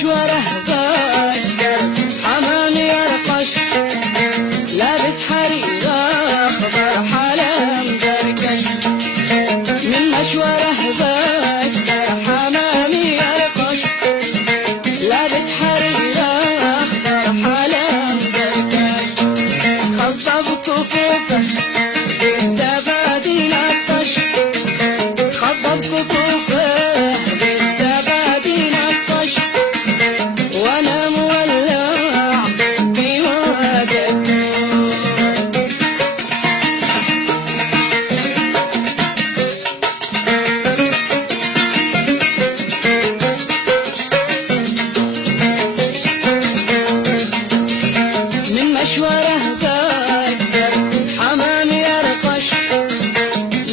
مشوره بقدر حمام يرقش لابس حرير اخضر حاله مدركش من مشوره بقدر حمام يرقش لابس حرير اخضر حاله مدركش خضب كفوفه بالزبادي نطش خضب كفوفه مشوره بقدر حمام يرقش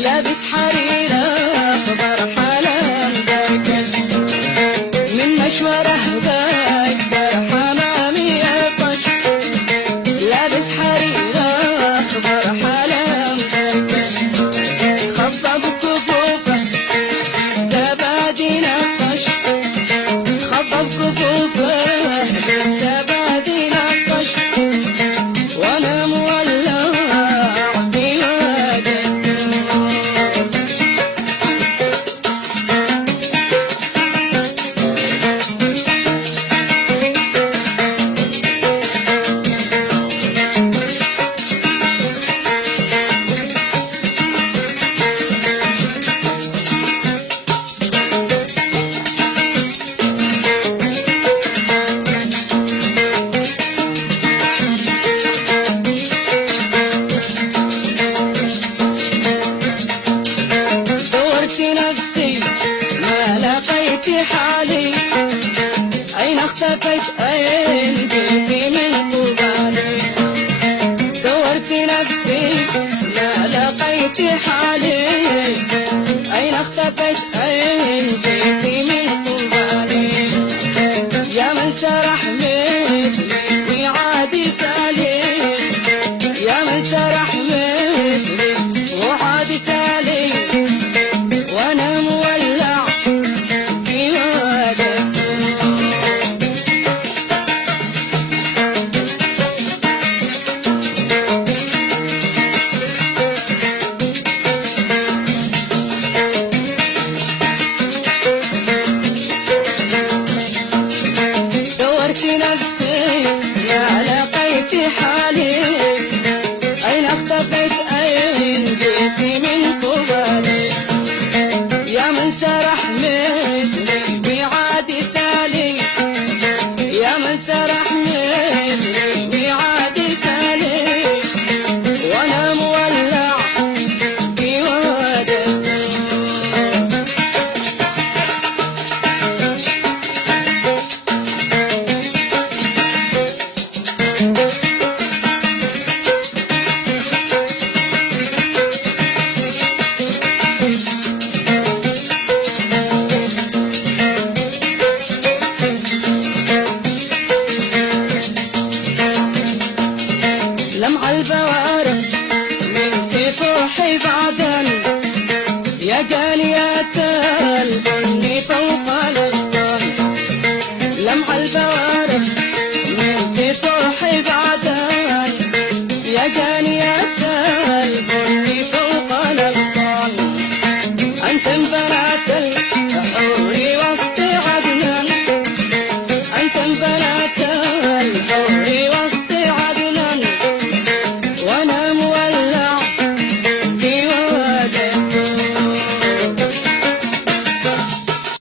لابس حرير اخضر حاله مدركش من مشوره بقدر حمام يرقش لابس حرير اخضر حاله مدركش خضب كفوفه زبادي نقش خضب كفوفه زبادي نقش وانا مولع بوادك نفسي ما لقيت حالي أين اختفيت أين جيتي من قبالي دورت نفسي ما لقيت حالي أين اختفيت أين جيتي من قبالي يا من سرح مثلي وعادي سالي يا من سرح مثلي وعادي سالي وانا مولع في وادك دورت نفسي ما لقيت حالي أين اختفيت أين جيتي من قبالي يا من سرح مثلي بعادي سالي يا من سرح مثلي بعادي سالي وانا مولع بوادك لمع البوارق من سفوحي بعدا يا جانية البني فوق الغصن لمع البوارق من سفوحي بعدا يا جانية البني فوق الغصن أنتم بنات